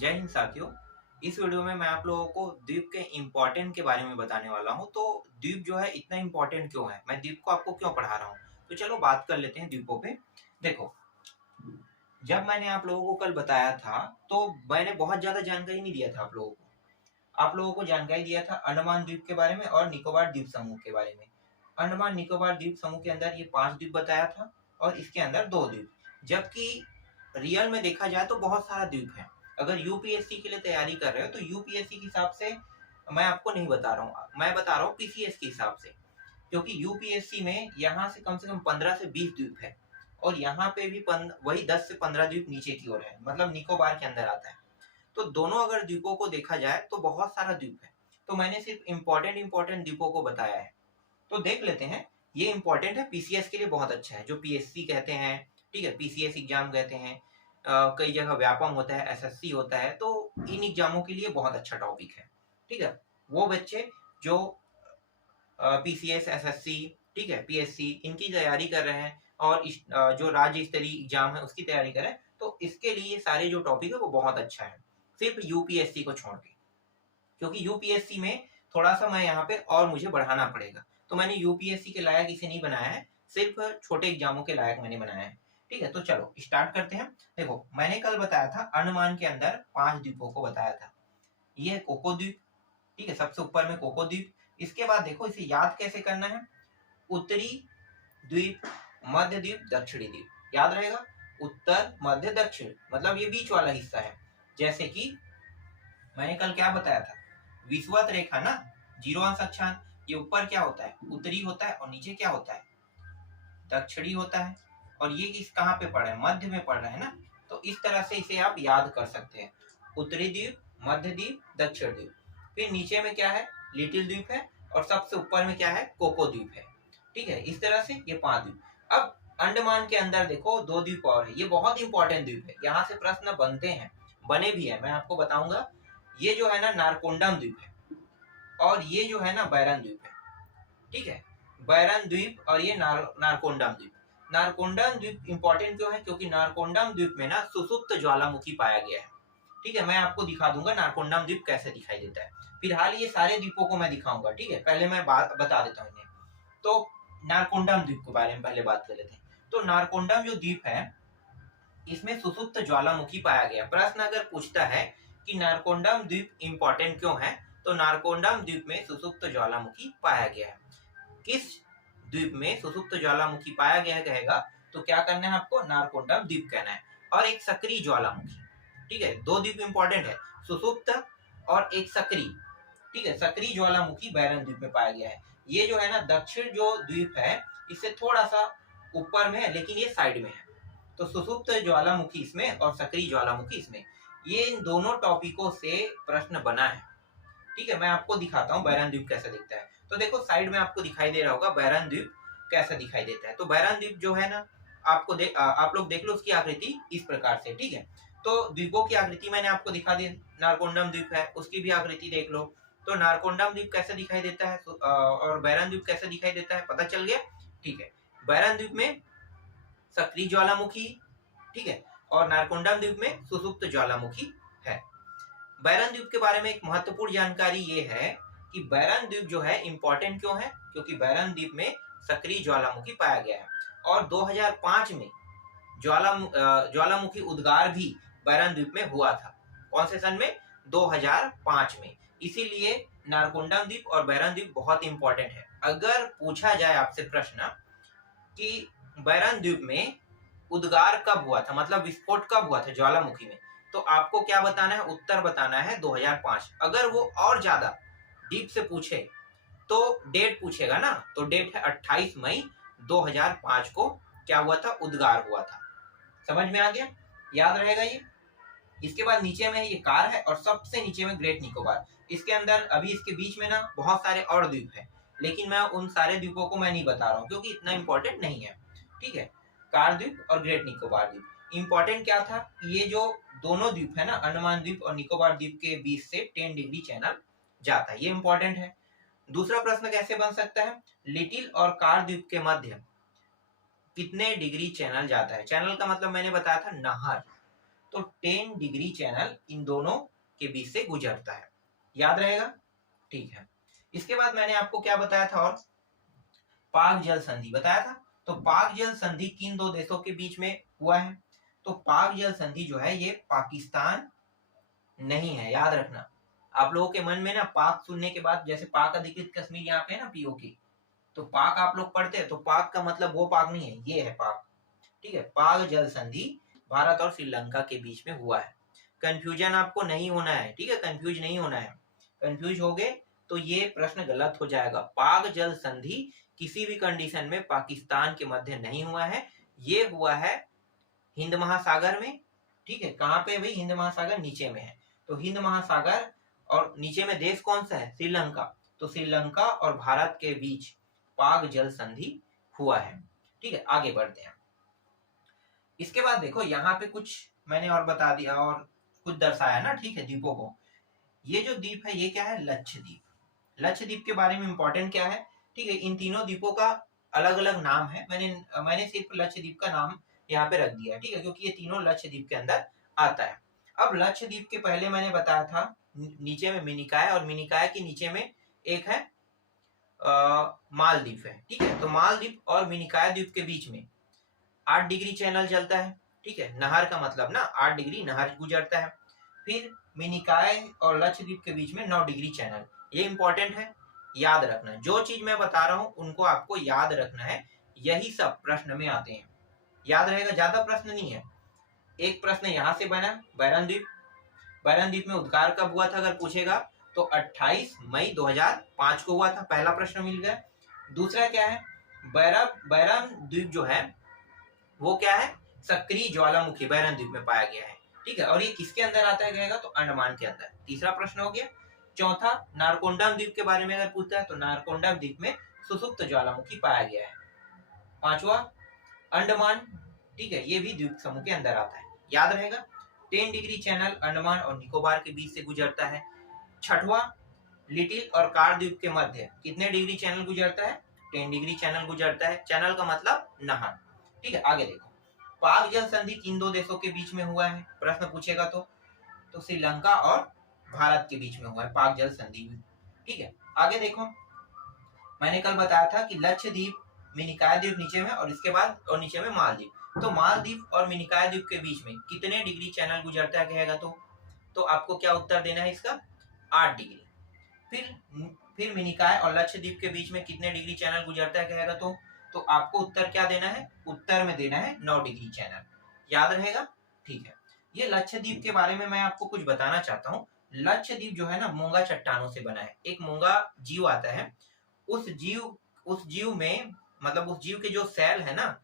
जय हिंद साथियों। इस वीडियो में मैं आप लोगों को द्वीप के इम्पोर्टेंट के बारे में बताने वाला हूँ। तो द्वीप जो है इतना इम्पोर्टेंट क्यों है, मैं द्वीप को आपको क्यों पढ़ा रहा हूँ, तो चलो बात कर लेते हैं द्वीपों पे। देखो, जब मैंने आप लोगों को कल बताया था तो मैंने बहुत ज्यादा जानकारी नहीं दिया था आप लोगों को। आप लोगों को जानकारी दिया था अंडमान द्वीप के बारे में और निकोबार द्वीप समूह के बारे में। अंडमान निकोबार द्वीप समूह के अंदर ये 5 द्वीप बताया था और इसके अंदर 2 द्वीप, जबकि रियल में देखा जाए तो बहुत सारा द्वीप है। अगर यूपीएससी के लिए तैयारी कर रहे हो तो यूपीएससी के हिसाब से मैं आपको नहीं बता रहा हूँ, मैं बता रहा हूँ पीसीएस के हिसाब से। क्योंकि यूपीएससी में यहाँ से कम 15 से 20 द्वीप है और यहाँ पे भी वही 10 से 15 द्वीप नीचे की ओर है, मतलब निकोबार के अंदर आता है। तो दोनों अगर द्वीपों को देखा जाए तो बहुत सारा द्वीप है। तो मैंने सिर्फ इम्पोर्टेंट द्वीपों को बताया है। तो देख लेते हैं। ये इम्पोर्टेंट है, पीसीएस के लिए बहुत अच्छा है, जो पीएससी कहते हैं, ठीक है, पीसीएस एग्जाम कहते हैं। कई जगह व्यापम होता है, एसएससी होता है, तो इन एग्जामों के लिए बहुत अच्छा टॉपिक है। ठीक है, वो बच्चे जो पीसीएस, एसएससी, ठीक है, पीएससी इनकी तैयारी कर रहे हैं और जो राज्य स्तरीय एग्जाम है उसकी तैयारी कर रहे हैं, तो इसके लिए सारे जो टॉपिक है वो बहुत अच्छा है, सिर्फ यूपीएससी को छोड़ के। क्योंकि यूपीएससी में थोड़ा सा मैं यहाँ पे और मुझे बढ़ाना पड़ेगा, तो मैंने यूपीएससी के लायक इसे नहीं बनाया है, सिर्फ छोटे एग्जामों के लायक मैंने बनाया है। ठीक है, तो चलो स्टार्ट करते हैं। देखो, मैंने कल बताया था अंडमान के अंदर 5 द्वीपों को बताया था। ये है कोको द्वीप, ठीक है, सबसे ऊपर में कोको द्वीप। इसके बाद देखो इसे याद कैसे करना है। उत्तरी द्वीप, मध्य द्वीप, दक्षिणी द्वीप, याद रहेगा। उत्तर, मध्य, दक्षिण, मतलब ये बीच वाला हिस्सा है। जैसे कि मैंने कल क्या बताया था, विषुवत रेखा ना, 0 अंश अक्षांश। ये ऊपर क्या होता है, उत्तरी होता है, और नीचे क्या होता है, दक्षिणी होता है। और ये किस कहाँ पे पड़ रहा है, मध्य में पड़ रहा है ना। तो इस तरह से इसे आप याद कर सकते हैं। उत्तरी द्वीप, मध्य द्वीप, दक्षिण द्वीप। फिर नीचे में क्या है, लिटिल द्वीप है, और सबसे ऊपर में क्या है, कोको द्वीप है। ठीक है, इस तरह से ये 5 द्वीप। अब अंडमान के अंदर देखो 2 द्वीप और है, ये बहुत इंपॉर्टेंट द्वीप है, यहाँ से प्रश्न बनते हैं, बने भी है, मैं आपको बताऊंगा। ये जो है ना नारकोंडम द्वीप है, और ये जो है ना बैरन द्वीप है। ठीक है, बैरन द्वीप और ये नारकोंडम द्वीप। नारकोंडम द्वीप इंपॉर्टेंट क्यों है, क्योंकि नारकोंडम द्वीप में ना सुसुप्त ज्वालामुखी पाया गया है। ठीक है, मैं आपको दिखा दूंगा नारकोंडम द्वीप कैसे दिखाई देता है। फिलहाल ये सारे द्वीपों को मैं दिखाऊंगा, ठीक है, पहले मैं बता देता हूँ इन्हें। तो नारकोंडम द्वीप के बारे में पहले बात कर लेते हैं। तो नारकोंडम जो द्वीप है, इसमें सुसुप्त ज्वालामुखी पाया गया। प्रश्न अगर पूछता है कि नारकोंडम द्वीप इंपॉर्टेंट क्यों है, तो नारकोंडम द्वीप में सुसुप्त ज्वालामुखी पाया गया है। किस द्वीप में सुसुप्त ज्वालामुखी पाया गया कहेगा तो क्या करना है आपको, नारकोंडम द्वीप कहना है। और एक सक्रिय ज्वालामुखी, ठीक है, 2 द्वीप इंपॉर्टेंट है, सुसुप्त और एक सक्रिय। ठीक है, सक्रिय ज्वालामुखी बैरन द्वीप में पाया गया है। ये जो है ना दक्षिण जो द्वीप है, इससे थोड़ा सा ऊपर में है, लेकिन ये साइड में है। तो सुसुप्त ज्वालामुखी इसमें और सक्रिय ज्वालामुखी इसमें, ये इन दोनों टॉपिकों से प्रश्न बना है। ठीक है, मैं आपको दिखाता हूँ बैरन द्वीप कैसा दिखता है। तो देखो साइड में आपको दिखाई दे रहा होगा बैरन द्वीप कैसा दिखाई देता है। तो बैरन द्वीप जो है ना, आप लोग देख लो उसकी आकृति इस प्रकार से। ठीक है, तो द्वीपों की आकृति मैंने आपको दिखा दी। नारकोंडम द्वीप है, उसकी भी आकृति देख लो। तो नारकोंडम द्वीप कैसे दिखाई देता है और बैरन द्वीप कैसे दिखाई देता है, पता चल गया। ठीक है, बैरन द्वीप में सक्रिय ज्वालामुखी, ठीक है, और नारकोंडम द्वीप में सुसुप्त ज्वालामुखी है। बैरन द्वीप के बारे में एक महत्वपूर्ण जानकारी ये है कि बैरन द्वीप जो है इंपॉर्टेंट क्यों है, क्योंकि बैरन द्वीप में सक्रिय ज्वालामुखी पाया गया है। और 2005 में ज्वालामुखी उद्गार भी बैरन द्वीप में हुआ था। कौन से सन में, 2005 में। इसीलिए नारकोंडम द्वीप और बैरन द्वीप बहुत इंपॉर्टेंट है। अगर पूछा जाए आपसे प्रश्न कि बैरन द्वीप में उद्गार कब हुआ था, मतलब विस्फोट कब हुआ था ज्वालामुखी में, तो आपको क्या बताना है, उत्तर बताना है 2005। अगर वो और ज्यादा डीप से पूछे तो डेट पूछेगा ना, तो डेट है 28 मई 2005 को क्या हुआ था, उद्गार हुआ था। समझ में आ गया, याद रहेगा ये। इसके बाद नीचे में ये कार है और सबसे नीचे में ग्रेट निकोबार। इसके अंदर अभी इसके बीच में ना बहुत सारे और द्वीप है, लेकिन मैं उन सारे द्वीपों को मैं नहीं बता रहा हूँ क्योंकि इतना इंपॉर्टेंट नहीं है। ठीक है, कार द्वीप और ग्रेट निकोबार द्वीप इंपॉर्टेंट क्या था, ये जो दोनों द्वीप है ना, अंडमान द्वीप और निकोबार द्वीप के बीच से 10 डिग्री चैनल जाता है, ये इंपॉर्टेंट है। दूसरा प्रश्न कैसे बन सकता है, लिटिल और कार द्वीप के मध्य कितने डिग्री चैनल जाता है। चैनल का मतलब मैंने बताया था नहर, तो 10 डिग्री चैनल इन दोनों के बीच से गुजरता है। याद रहेगा? ठीक है। इसके बाद मैंने आपको क्या बताया था, और पाक जल संधि बताया था। तो पाक जल संधि किन दो देशों के बीच में हुआ है? तो पाक जल संधि जो है ये पाकिस्तान नहीं है, याद रखना। आप लोगों के मन में ना पाक सुनने के बाद, जैसे पाक अधिकृत कश्मीर यहाँ पे है ना पीओके, तो पाक आप लोग पढ़ते हैं तो पाक का मतलब वो पाक नहीं है, ये है पाक। ठीक है, पाक जल संधि भारत और श्रीलंका के बीच में हुआ है। कंफ्यूजन आपको नहीं होना है, ठीक है, कंफ्यूज नहीं होना है। कंफ्यूज हो गए तो ये प्रश्न गलत हो जाएगा। पाक जल संधि किसी भी कंडीशन में पाकिस्तान के मध्य नहीं हुआ है, ये हुआ है हिंद महासागर में। ठीक है, कहाँ पे भाई? हिंद महासागर नीचे में है, तो हिंद महासागर और नीचे में देश कौन सा है? श्रीलंका। तो श्रीलंका और भारत के बीच पाक जल संधि हुआ है। ठीक है, आगे बढ़ते हैं। इसके बाद देखो यहाँ पे कुछ मैंने और बता दिया और कुछ दर्शाया ना, ठीक है, द्वीपों को। ये जो द्वीप है ये क्या है? लक्षद्वीप। लक्षद्वीप के बारे में इंपॉर्टेंट क्या है? ठीक है, इन तीनों द्वीपों का अलग अलग नाम है। मैंने सिर्फ लक्षद्वीप का नाम यहाँ पे रख दिया है, ठीक है, क्योंकि ये तीनों लक्षद्वीप के अंदर आता है। अब लक्षद्वीप के पहले मैंने बताया था नीचे में मिनिकाय, और मिनिकाय के नीचे में एक है मालदीव है। ठीक है, तो मालदीव और मिनिकाय द्वीप के बीच में 8 डिग्री चैनल चलता है। ठीक है, नहर का मतलब ना 8 डिग्री नहर गुजरता है। फिर मिनिकाय और लक्षद्वीप के बीच में 9 डिग्री चैनल। ये इंपॉर्टेंट है, याद रखना। जो चीज मैं बता रहा हूं उनको आपको याद रखना है, यही सब प्रश्न में आते हैं। याद रहेगा, ज्यादा प्रश्न नहीं है। एक प्रश्न यहाँ से बना, बैरन द्वीप। बैरन द्वीप में उद्गार कब हुआ था अगर पूछेगा तो 28 मई 2005 को हुआ था, पहला प्रश्न मिल गया। दूसरा क्या है? बैरन द्वीप जो है वो क्या है? सक्रिय ज्वालामुखी बैरन द्वीप में पाया गया है। ठीक है, और ये किसके अंदर आता है कहेगा तो अंडमान के अंदर। तीसरा प्रश्न हो गया। चौथा, नारकोंडम द्वीप के बारे में अगर पूछता है तो नारकोंडम द्वीप में सुसुप्त ज्वालामुखी पाया गया है। पांचवा, अंडमान। ठीक है, ये भी द्वीप समूह के अंदर आता है, याद रहेगा। 10 डिग्री चैनल अंडमान और निकोबार के बीच से गुजरता है। छठवा, लिटिल और कार द्वीप के मध्य कितने डिग्री चैनल गुजरता है? 10 डिग्री चैनल गुजरता है। चैनल का मतलब नहर। ठीक है, आगे देखो। पाक जल संधि किन दो देशों के बीच में हुआ है? प्रश्न पूछेगा तो श्रीलंका और भारत के बीच में हुआ है पाक जल संधि। ठीक है, आगे देखो। मैंने कल बताया था कि लक्षद्वीप, मिनिकाय द्वीप नीचे में, और इसके बाद और नीचे में मालदीव। तो मालदीव और मिनिकाय द्वीप के बीच में कितने डिग्री चैनल गुजरता है कहेगा तो आपको क्या उत्तर देना है इसका? 8 डिग्री। फिर मिनिकाय और लक्षद्वीप के बीच में कितने डिग्री चैनल गुजरता है कहेगा तो आपको उत्तर क्या देना है? उत्तर में देना है 9 डिग्री चैनल। याद रहेगा? ठीक है। ये लक्षद्वीप के बारे में मैं आपको कुछ बताना चाहता हूँ। लक्षद्वीप जो है ना मूंगा चट्टानों से बना है। एक मूंगा जीव आता है, उस जीव में मतलब उस जीव के जो सेल है ना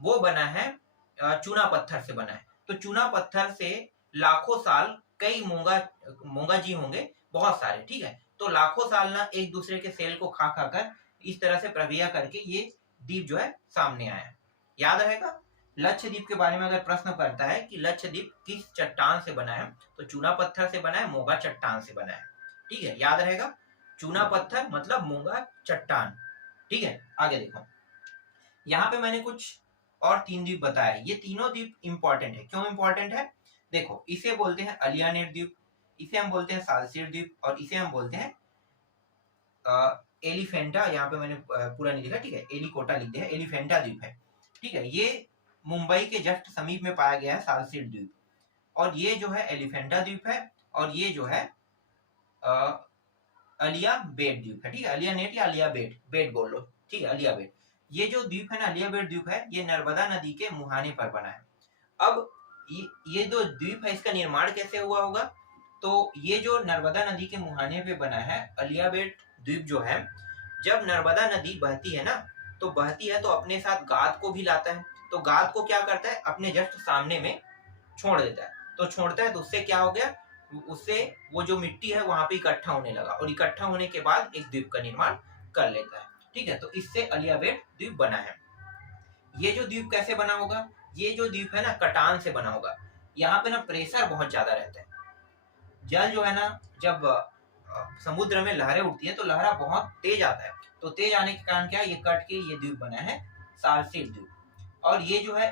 वो बना है चूना पत्थर से बना है। तो चूना पत्थर से लाखों साल कई मूंगा जीव होंगे, बहुत सारे। ठीक है, तो लाखों साल ना एक दूसरे के सेल को खा कर इस तरह से प्रक्रिया करके ये द्वीप जो है सामने आया। याद रहेगा? लक्षद्वीप के बारे में अगर प्रश्न करता है कि लक्षद्वीप किस चट्टान से बना है तो चूना पत्थर से बना है, मूंगा चट्टान से बना है। ठीक है, याद रहेगा, चूना पत्थर मतलब मूंगा चट्टान। ठीक है, आगे देखो। यहाँ पे मैंने कुछ और 3 द्वीप बताए। ये तीनों द्वीप इंपॉर्टेंट है। क्यों इंपॉर्टेंट है? देखो, इसे बोलते हैं अलियानेट द्वीप, इसे हम बोलते हैं सालसेर द्वीप, और इसे हम बोलते हैं एलिफेंटा। यहाँ पे मैंने पूरा नहीं लिखा, ठीक है, एलिकोटा लिख दिया, एलिफेंटा द्वीप है। ठीक है, ये मुंबई के जस्ट समीप में पाया गया है सालसेर द्वीप, और ये जो है एलिफेंटा द्वीप है, और ये जो है अलिया बेट द्वीप है। ठीक है, अलिया नेट या अलिया बेट, बेट बोल लो। ठीक है, अलिया बेट। ये जो द्वीप है ना, अलिया बेट द्वीप है, ये नर्मदा नदी के मुहाने पर बना है। अब ये जो द्वीप है इसका निर्माण कैसे हुआ होगा? तो ये जो नर्मदा नदी के मुहाने पे बना है अलिया बेट द्वीप जो है, जब नर्मदा नदी बहती है ना तो बहती है तो अपने साथ गाद को भी लाता है। तो गाद को क्या करता है? अपने जस्ट सामने में छोड़ देता है। तो छोड़ता है तो उससे क्या हो गया? उससे वो जो मिट्टी है वहां पे इकट्ठा होने लगा, और इकट्ठा होने के बाद एक द्वीप का निर्माण कर लेता है। ठीक है, तो इससे अलिया बेट द्वीप बना है। ये जो द्वीप कैसे बना होगा? ये जो द्वीप है ना कटान से बना होगा। यहाँ पे ना प्रेशर बहुत ज्यादा रहता है। जल जो है ना, जब समुद्र में लहरें उठती है तो लहरा बहुत तेज आता है, तो तेज आने के कारण क्या है, ये कट के ये द्वीप बना है सालसेर द्वीप। और ये जो है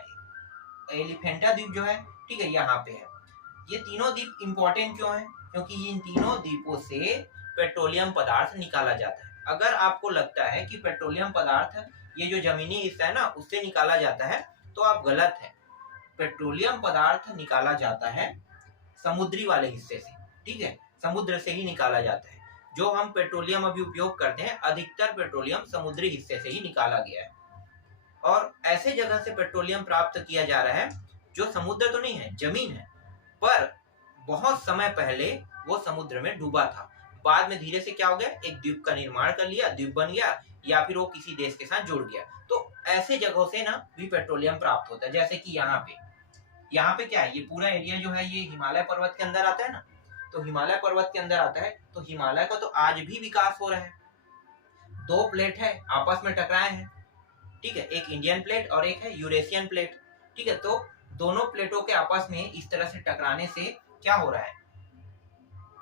एलिफेंटा द्वीप जो है, ठीक है, यहाँ पे है। ये तीनों द्वीप इंपॉर्टेंट क्यों है? क्योंकि इन तीनों द्वीपों से पेट्रोलियम पदार्थ निकाला जाता है। अगर आपको लगता है कि पेट्रोलियम पदार्थ ये जो जमीनी हिस्सा है ना उससे निकाला जाता है, तो आप गलत है। पेट्रोलियम पदार्थ निकाला जाता है समुद्री वाले हिस्से से, ठीक है, समुद्र से ही निकाला जाता है। जो हम पेट्रोलियम अभी उपयोग करते हैं, अधिकतर पेट्रोलियम समुद्री हिस्से से ही निकाला गया है। और ऐसे जगह से पेट्रोलियम प्राप्त किया जा रहा है जो समुद्र तो नहीं है, जमीन है, पर बहुत समय पहले वो समुद्र में डूबा था। बाद में धीरे से क्या हो गया, एक द्वीप का निर्माण कर लिया, द्वीप बन गया, या फिर वो किसी देश के साथ जुड़ गया। तो ऐसे जगहों से ना भी पेट्रोलियम प्राप्त होता है। जैसे कि यहाँ पे क्या है, ये पूरा एरिया जो है ये हिमालय पर्वत के अंदर आता है ना, तो हिमालय पर्वत के अंदर आता है, तो हिमालय का तो आज भी विकास हो रहा है। दो प्लेट है, आपस में टकराए हैं, ठीक है, एक इंडियन प्लेट और एक है यूरेशियन प्लेट, ठीक है। तो दोनों प्लेटों के आपस में इस तरह से टकराने से क्या हो रहा है,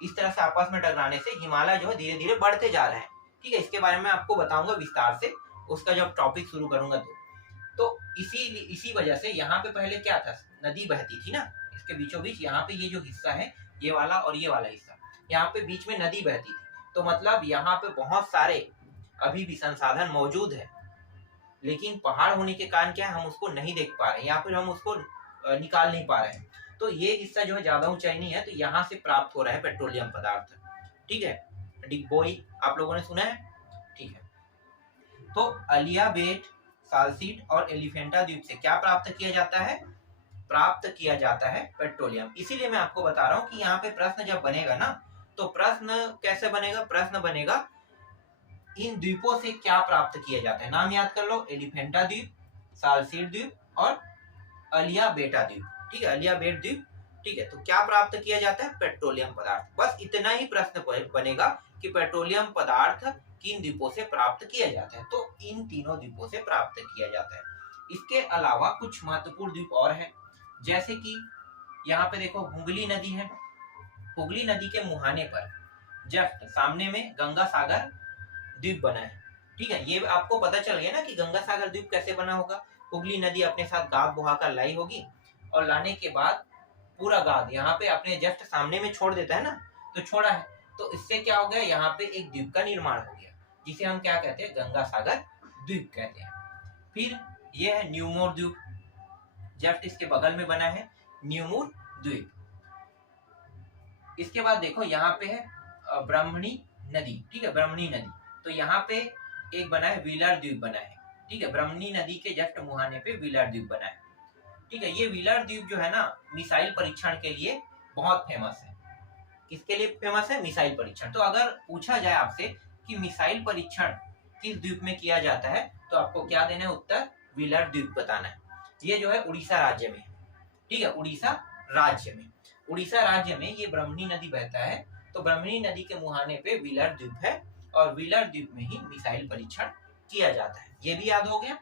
इस तरह से आपस में टकराने से हिमालय जो है धीरे धीरे बढ़ते जा रहे हैं, ठीक है। इसके बारे में आपको बताऊंगा विस्तार से, उसका जब टॉपिक शुरू करूंगा तो इसी वजह से यहाँ पे पहले क्या था, नदी बहती थी ना, इसके बीचों बीच यहाँ पे ये जो हिस्सा है, ये वाला और ये वाला हिस्सा, यहाँ पे बीच में नदी बहती थी। तो मतलब यहाँ पे बहुत सारे अभी भी संसाधन मौजूद है, लेकिन पहाड़ होने के कारण क्या है, हम उसको नहीं देख पा रहे हैं, या फिर हम उसको निकाल नहीं पा रहे हैं। तो ये हिस्सा जो है ज्यादा ऊंचाई नहीं है, तो यहाँ से प्राप्त हो रहा है पेट्रोलियम पदार्थ, ठीक है। डिगबोई आप लोगों ने सुना है, ठीक है। तो अलियाबेट, सालसीट और एलिफेंटा द्वीप से क्या प्राप्त किया जाता है, प्राप्त किया जाता है पेट्रोलियम। इसीलिए मैं आपको बता रहा हूँ कि यहाँ पे प्रश्न जब बनेगा ना, तो प्रश्न कैसे बनेगा, प्रश्न बनेगा इन द्वीपों से क्या प्राप्त किया जाता है। नाम याद कर लो, एलिफेंटा द्वीप, सालसीट द्वीप और अलियाबेटा द्वीप, ठीक है, अलियाबेट द्वीप, ठीक है। तो क्या प्राप्त किया जाता है, पेट्रोलियम पदार्थ। बस इतना ही प्रश्न बनेगा कि पेट्रोलियम पदार्थ किन द्वीपों से प्राप्त किया जाता है, तो इन तीनों द्वीपों से प्राप्त किया जाता है। इसके अलावा कुछ महत्वपूर्ण द्वीप और है, जैसे कि यहाँ पे देखो हुगली नदी है, हुगली नदी के मुहाने पर जस्ट सामने में गंगा सागर द्वीप बना है, ठीक है। ये आपको पता चल गया ना कि गंगा सागर द्वीप कैसे बना होगा। हुगली नदी अपने साथ गाद बहाकर लाई होगी, और लाने के बाद पूरा गाद यहाँ पे अपने जस्ट सामने में छोड़ देता है ना, तो छोड़ा है, तो इससे क्या हो गया, यहाँ पे एक द्वीप का निर्माण हो गया, जिसे हम क्या कहते हैं, गंगा सागर द्वीप कहते हैं। फिर ये है न्यूमोर द्वीप, जस्ट इसके बगल में बना है न्यूमोर द्वीप। इसके बाद देखो यहाँ पे है ब्राह्मणी नदी, ठीक है, ब्राह्मणी नदी, तो यहाँ पे एक बना है व्हीलर द्वीप बना है, ठीक है, ब्राह्मणी नदी के जस्ट मुहाने पे व्हीलर द्वीप बना है, ठीक है। ये व्हीलर द्वीप जो है ना, मिसाइल परीक्षण के लिए बहुत फेमस है। किसके लिए फेमस है, मिसाइल परीक्षण। तो अगर पूछा जाए आपसे कि मिसाइल परीक्षण किस द्वीप में किया जाता है, तो आपको क्या देना है उत्तर, व्हीलर द्वीप बताना है। ये जो है उड़ीसा राज्य में, ठीक है, उड़ीसा राज्य में, उड़ीसा राज्य में ये ब्राह्मणी नदी बहता है, तो ब्राह्मणी नदी के मुहाने पे व्हीलर द्वीप है, और व्हीलर द्वीप में ही मिसाइल परीक्षण किया जाता है। ये भी याद हो गया।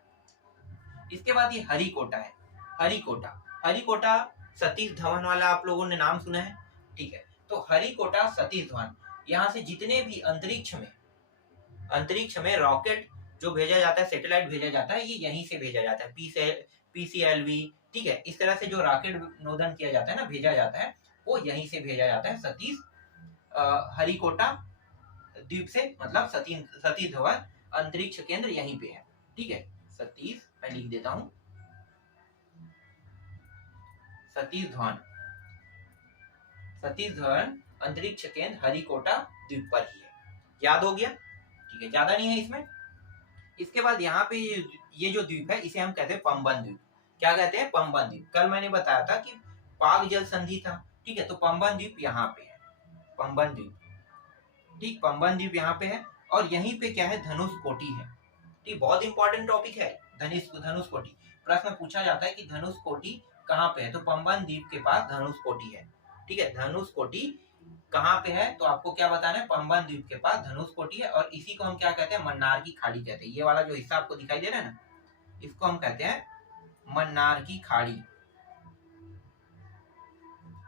इसके बाद ये हरिकोटा है, हरिकोटा, हरिकोटा सतीश धवन वाला आप लोगों ने नाम सुना है, ठीक है। तो हरिकोटा सतीश धवन, यहाँ से जितने भी अंतरिक्ष में रॉकेट जो भेजा जाता है, सैटेलाइट भेजा जाता है, ये यहीं से भेजा जाता है, PCLV, ठीक है। इस तरह से जो रॉकेट नोदन किया जाता है ना, भेजा जाता है, वो यहीं से भेजा जाता है, सतीश हरिकोटा द्वीप से, मतलब सतीश धवन अंतरिक्ष केंद्र यहीं पे है, ठीक है। सतीश, मैं लिख देता हूं, सतीश धवन अंतरिक्ष केंद्र हरिकोटा द्वीप पर ही है। याद हो गया, ठीक है, ज्यादा नहीं है इसमें। इसके बाद यहाँ पे ये जो द्वीप है, इसे हम कहते हैं पंबन द्वीप। क्या कहते हैं, पंबन द्वीप। कल मैंने बताया था कि पाक जल संधि था, ठीक है, तो पंबन द्वीप यहाँ पे है, पंबन द्वीप, ठीक, पंबन द्वीप यहाँ पे है। और यहीं पे क्या है, धनुषकोटि है, ठीक, बहुत इंपॉर्टेंट टॉपिक है धनुषकोटि। प्रश्न पूछा जाता है कि धनुषकोटि कहाँ पे है, तो पंबन द्वीप के पास धनुषकोटि है, ठीक है। धनुषकोटि कहाँ पे है, तो आपको क्या बताना है, पंबन द्वीप के पास धनुषकोटि है, और इसी को हम क्या कहते हैं, मन्नार की खाड़ी कहते हैं। ये वाला जो हिस्सा आपको दिखाई दे रहा है ना, इसको हम कहते हैं मन्नार की खाड़ी,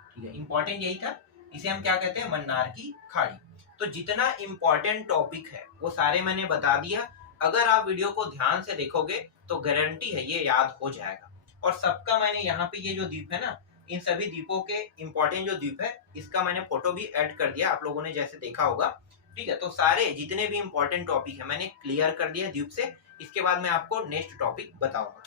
ठीक है, इंपॉर्टेंट यही था, इसे हम क्या कहते हैं, मन्नार की खाड़ी। तो जितना इंपॉर्टेंट टॉपिक है वो सारे मैंने बता दिया। अगर आप वीडियो को ध्यान से देखोगे तो गारंटी है ये याद हो जाएगा। और सबका मैंने यहाँ पे ये जो द्वीप है ना, इन सभी द्वीपों के इंपॉर्टेंट जो द्वीप है इसका मैंने फोटो भी ऐड कर दिया, आप लोगों ने जैसे देखा होगा। ठीक है, तो सारे जितने भी इंपॉर्टेंट टॉपिक है मैंने क्लियर कर दिया द्वीप से। इसके बाद मैं आपको नेक्स्ट टॉपिक बताऊंगा।